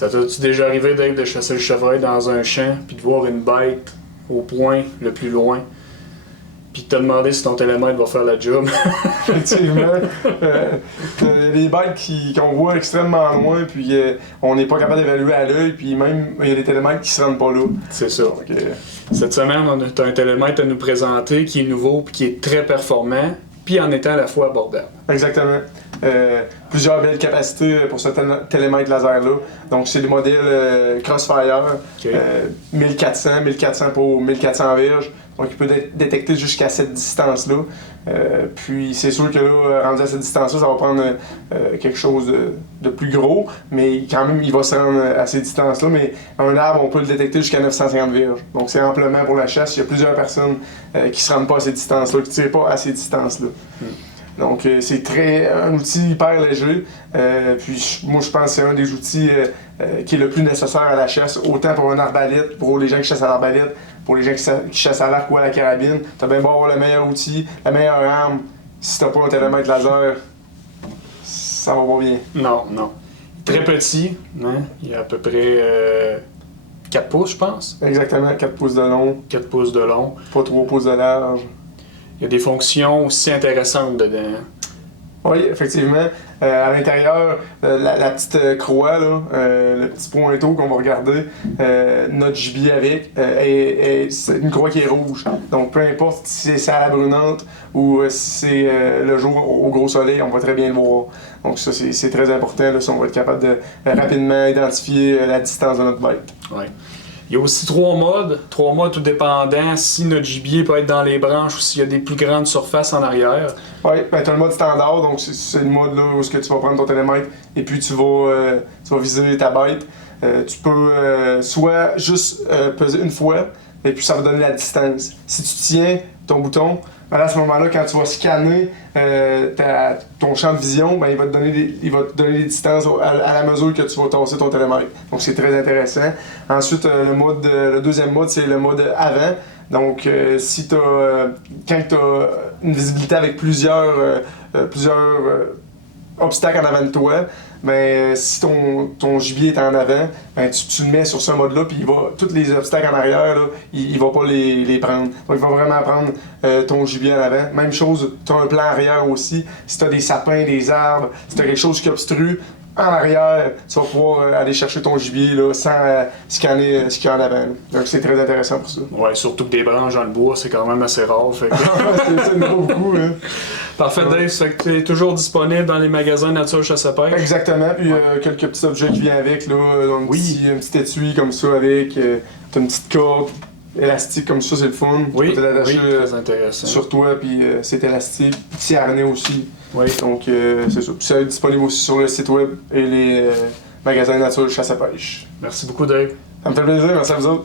Ça t'as-tu déjà arrivé, Dave, de chasser le chevreuil dans un champ, puis de voir une bête au point le plus loin, puis de te demander si ton télémètre va faire la job? Effectivement. Les bêtes qu'on voit extrêmement loin, puis on n'est pas capable d'évaluer à l'œil, puis même il y a des télémètres qui se rendent pas là. C'est ça. Donc, Cette semaine, on a un télémètre à nous présenter qui est nouveau, puis qui est très performant, puis en étant à la fois abordable. Exactement. Plusieurs belles capacités pour ce télémètre laser-là. Donc, c'est le modèle Crossfire, 1400 pour 1400 verges. Donc, il peut détecter jusqu'à cette distance-là. Puis, c'est sûr que là, rendu à cette distance-là, ça va prendre quelque chose de plus gros. Mais quand même, il va se rendre à ces distances-là. Mais un arbre, on peut le détecter jusqu'à 950 verges. Donc, c'est amplement pour la chasse. Il y a plusieurs personnes qui ne se rendent pas à ces distances-là, qui ne tirent pas à ces distances-là. Donc, c'est un outil hyper léger. Puis, moi, je pense que c'est un des outils qui est le plus nécessaire à la chasse, autant pour un arbalète, pour les gens qui chassent à l'arbalète, pour les gens qui chassent à l'arc ou à la carabine. Tu as bien beau avoir le meilleur outil, la meilleure arme. Si tu n'as pas un télémètre laser, ça va pas bien. Non. Très petit, hein? Il y a à peu près 4 pouces, je pense. Exactement, 4 pouces de long. 4 pouces de long. Pas 3 pouces de large. Il y a des fonctions aussi intéressantes dedans. Oui, effectivement. À l'intérieur, la petite croix, là, le petit pointeau qu'on va regarder, notre gibier avec, c'est une croix qui est rouge. Donc, peu importe si c'est à la brunante ou si c'est le jour au gros soleil, on va très bien le voir. Donc, ça, c'est très important. Là, si on va être capable de rapidement identifier la distance de notre bête. Ouais. Il y a aussi 3 modes tout dépendant si notre gibier peut être dans les branches ou s'il y a des plus grandes surfaces en arrière. Oui, ben tu as le mode standard, donc c'est le mode là où tu vas prendre ton télémètre et puis tu vas viser ta bête. Tu peux soit juste peser une fois et puis ça va donner la distance. Si tu tiens ton bouton, ben à ce moment-là, quand tu vas scanner ton champ de vision, ben il va te donner des distances à la mesure que tu vas tasser ton télémètre. Donc c'est très intéressant. Ensuite, le deuxième mode, c'est le mode avant. Donc, si quand tu as une visibilité avec plusieurs obstacles en avant de toi, ben, si ton gibier est en avant, ben, tu le mets sur ce mode-là, puis tous les obstacles en arrière, là, il va pas les prendre. Donc, il va vraiment prendre ton gibier en avant. Même chose, tu as un plan arrière aussi. Si tu as des sapins, des arbres, si tu as quelque chose qui obstrue, en arrière, tu vas pouvoir aller chercher ton gibier là, sans scanner ce qu'il y a en avant. Là. Donc c'est très intéressant pour ça. Ouais, surtout que des branches dans le bois, c'est quand même assez rare. Fait que... c'est pas beaucoup. Hein. Parfait, Dave. C'est que tu es toujours disponible dans les magasins Nature Chasse à Pêche. Exactement. Puis quelques petits objets qui viennent avec. Là, un petit étui comme ça avec. T'as une petite corde élastique comme ça, c'est le fun. Oui, tu peux l'attacher très intéressant. sur toi, puis c'est élastique. Petit harnais aussi. Oui. Donc c'est ça. Puis ça est disponible aussi sur le site web et les magasins Nature Chasse à Pêche. Merci beaucoup, Dave. Ça me fait plaisir, merci à vous autres.